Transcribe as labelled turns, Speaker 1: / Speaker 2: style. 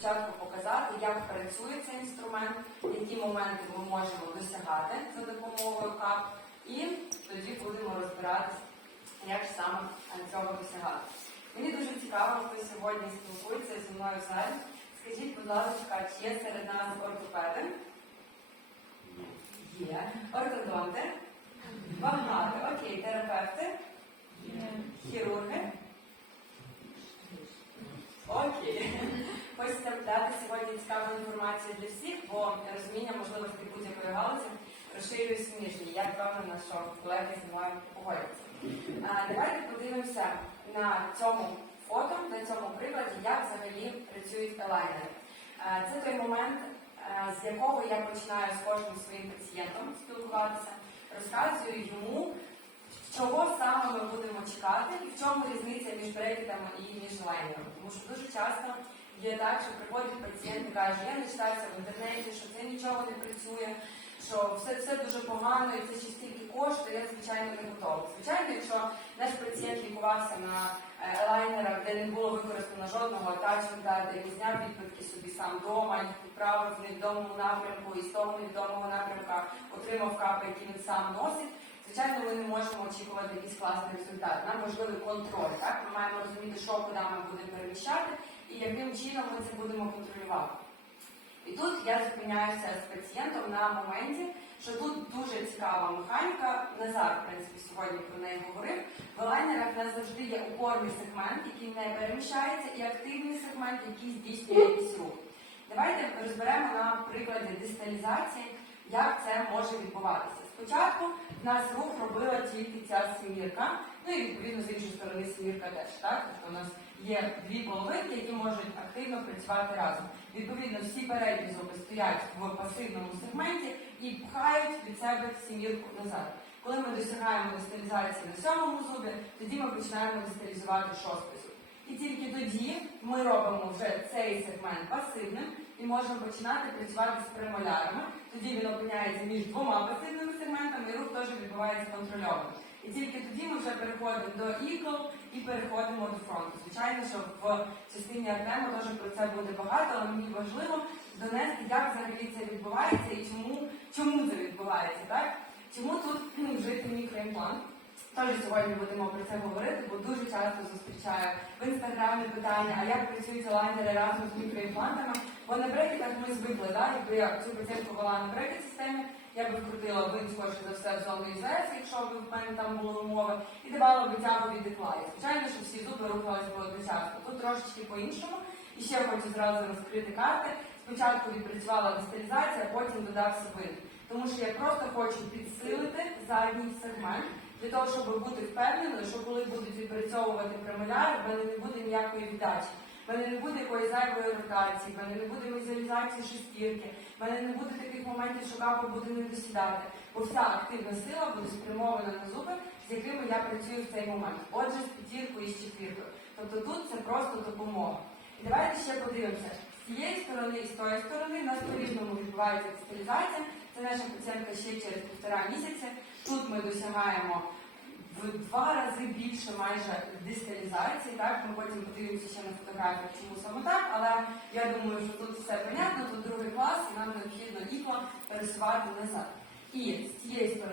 Speaker 1: спочатку показати, як працює цей інструмент, які моменти ми можемо досягати за допомогою КАП, і тоді будемо розбиратися, як саме цього досягати. Мені дуже цікаво, хто сьогодні спілкується зі мною в залі. Скажіть, будь ласка, чи є серед нас ортопеди? Є. Ортодонти? Дати сьогодні цікаву інформацію для всіх, бо розуміння можливостей будь-якої галузі розширює суміжні. Я впевнена, що колеги зі мною погодяться. Давайте подивимося на цьому фото, на цьому прикладі, як взагалі працюють елайнери. Це той момент, з якого я починаю з кожним своїм пацієнтом спілкуватися, розказую йому, чого саме ми будемо чекати і в чому різниця між брекетами і між лайнером. Тому що дуже часто є так, що приходить пацієнт і каже, я не читався в інтернеті, що це нічого не працює, що все це дуже погано і це ще стільки коштує, я звичайно не готова. Звичайно, якщо наш пацієнт лікувався на е, лайнерах, де не було використано жодного атачмента, де він зняв відбитки собі сам вдома, їх відправив в невідомому напрямку і з того невідомого напрямка отримав капи, які він сам носить. Звичайно, ми не можемо очікувати якийсь класний результат. Нам важливий контроль. Так? Ми маємо розуміти, що куди ми будемо переміщати і яким чином ми це будемо контролювати. І тут я зупиняюся з пацієнтом на моменті, що тут дуже цікава механіка. Назар, в принципі, сьогодні про неї говорив. В лайнерах нас завжди є упорний сегмент, який не переміщається, і активний сегмент, який здійснює якийсь рух. Давайте розберемо на прикладі дисталізації, як це може відбуватися. Спочатку в нас рух робила тільки ця смірка, ну і відповідно з іншої сторони смірка. Так? Тобто у нас є дві половинки, які можуть активно працювати разом. Відповідно, всі передні зуби стоять в пасивному сегменті і пхають від себе сімірку назад. Коли ми досягаємо дисталізації на сьомому зубі, тоді ми починаємо дисталізувати шостий зуб. І тільки тоді ми робимо вже цей сегмент пасивним і можемо починати працювати з премолярами. Тоді він опиняється між двома пасивними сегментами, і рух теж відбувається контрольовано. І тільки тоді ми вже переходимо до ікл і переходимо до фронту. Звичайно, що в частині Артема теж про це буде багато, але мені важливо донести, як взагалі це відбувається і чому, чому це відбувається. Так? Чому тут ну, вжити мікроімплант? Теж сьогодні будемо про це говорити, бо дуже часто зустрічаю в інстаграмі питання, а як працюють лайнери разом з мікроімплантами. Бо на брекетах ми звикли, да? якби я цю пацієнтку вела на брекет системі, я би вкрутила вин скорше за все в зону ІЗС, якщо б в мене там були умови, і давала б тягу від декла. Звичайно, що всі зуби рухалися по одночасно. Тут трошечки по-іншому. І ще хочу зразу розкрити карти. Спочатку відпрацювала дисталізація, потім додався вин. Тому що я просто хочу підсилити задній сегмент для того, щоб бути впевненою, що коли будуть відпрацьовувати премоляри, в мене не буде ніякої віддачі. В мене не буде якоїсь зайвої ротації, в мене не буде візуалізації шестірки, в мене не буде таких моментів, що капа буде не досідати. Бо вся активна сила буде спрямована на зуби, з якими я працюю в цей момент. Отже, з п'ятіркою і з четвіркою. Тобто тут це просто допомога. І давайте ще подивимося. З цієї сторони і з тої сторони у нас по-різному відбувається дисталізація. Це наша пацієнтка ще через півтора місяці. Тут ми досягаємо в два рази більше майже дисталізації. Так, ми потім подивимося ще на фотографіях, чому саме так, але я думаю, що тут все понятно, тут другий клас, і нам необхідно ікла пересувати назад. І з цієї сторони.